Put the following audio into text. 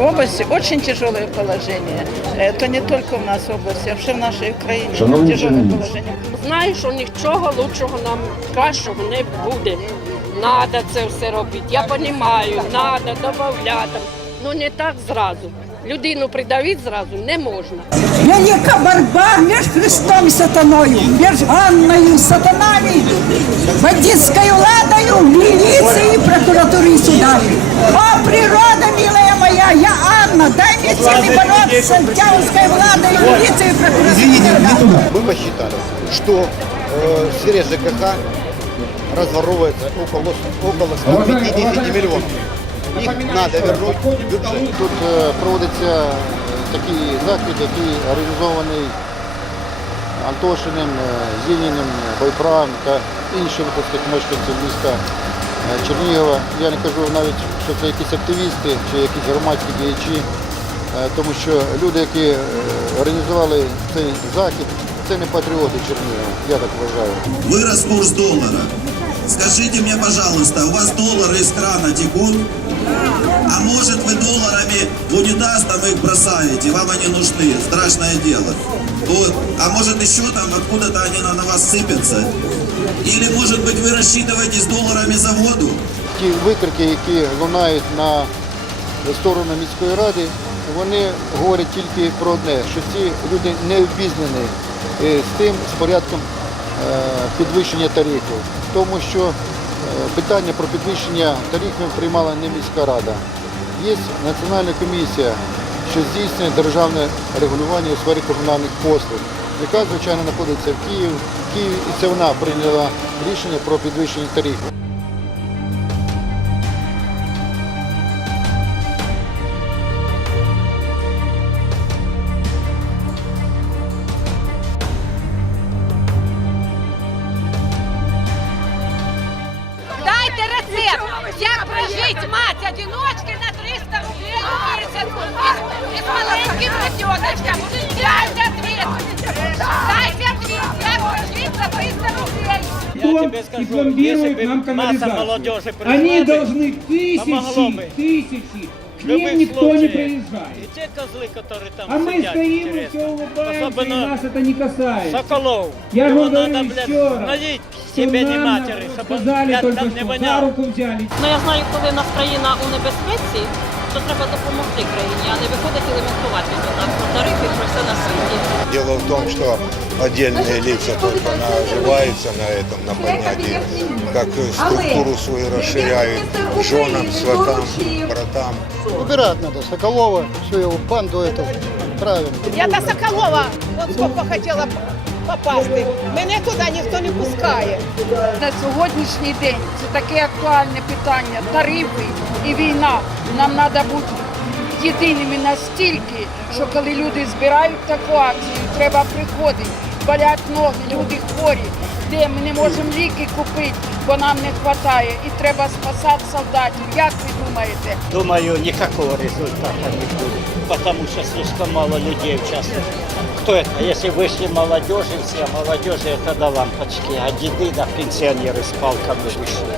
области очень тяжелое положение. Это не только в нас в области, а вообще в нашей Украине Шановні тяжелое журналісти. положение. Знаю, що нічого лучшого нам кращого не буде. Надо це все робити. Я розумію, надо додати. Ну не так зразу. Людину придавити зразу не можна. Велика борьба между Христом и сатаною, между Анною, сатанами, бандитской владою, милицией, прокуратурой и судами. О, природа, милая моя, я Анна, дай мне силы бороться с сантьяговской владой, милицией, прокуратурой и судами. Мы посчитали, что э, в сфере ЖКХ разворовывается около, около 150 миллионов. Їх треба вернути в бюджет. Тут е, проводиться е, такий захід, який організований Антошиним, е, Зініним, Бойправом та іншими так сказати, мешканців міста е, Чернігова. Я не кажу навіть, що це якісь активісти чи якісь громадські діячі, е, тому що люди, які е, організували цей захід, це не патріоти Чернігова, я так вважаю. Вырос курс доллара. Скажите мне, пожалуйста, у вас доллары из крана текут? А может вы долларами в унитаз там их бросаете, вам они нужны, страшное дело. Вот. А может еще там откуда-то они на, на вас сыпятся? Или может быть вы рассчитываетесь долларами за воду? Ті викрики, які лунають на сторону міської ради, вони говорять тільки про одне, що ці люди не обізнані е, з тим, з порядком е, підвищення тарифів. Тому що е, питання про підвищення тарифів приймала не міська рада. Є національна комісія, що здійснює державне регулювання у сфері комунальних послуг, яка, звичайно, знаходиться в Києві. В Києві і це вона прийняла рішення про підвищення тарифів. Дайте рецепт, як прожить мать одиночки на 300 рублей в місяць дом и пломбируют нам канализацию. Они должны помогло тысячи, бы. тысячи. К В ним любых никто не случаях. приезжает. И те козлы, которые там А мы сидят, стоим и интересно. все улыбаемся, и Особенно нас это не касается. Соколов. Я Его вам говорю надо, блядь, еще раз, налить что себе не нам матери, чтобы он сказали блядь, только там что, не за вонял. руку взяли. Ну я знаю, коли в нас країна у небезпеці, то треба допомогти країні, а не виходити і все на світі. Дело в том, что отдельные лица только наживаются на этом, на поднятии, как структуру свою расширяют женам, сватам, братам. Убирать надо Соколова, всю его банду эту. Правильно. Я до Соколова от сколько хотіла попасти. Мене туди ніхто не пускає. На сьогоднішній день це таке актуальне питання. Тарифи і війна. Нам треба бути єдиними настільки, що коли люди збирають таку акцію, треба приходити. Болять ноги, люди хворі, де ми не можемо ліки купити, бо нам не вистачає. І треба спасати солдатів. Як ви думаєте? Думаю, никакого результата не будет, потому что слишком мало людей участвует. Кто это? Если вышли молодежи, все молодежи это до лампочки, а деды да пенсионеры с палками вышли.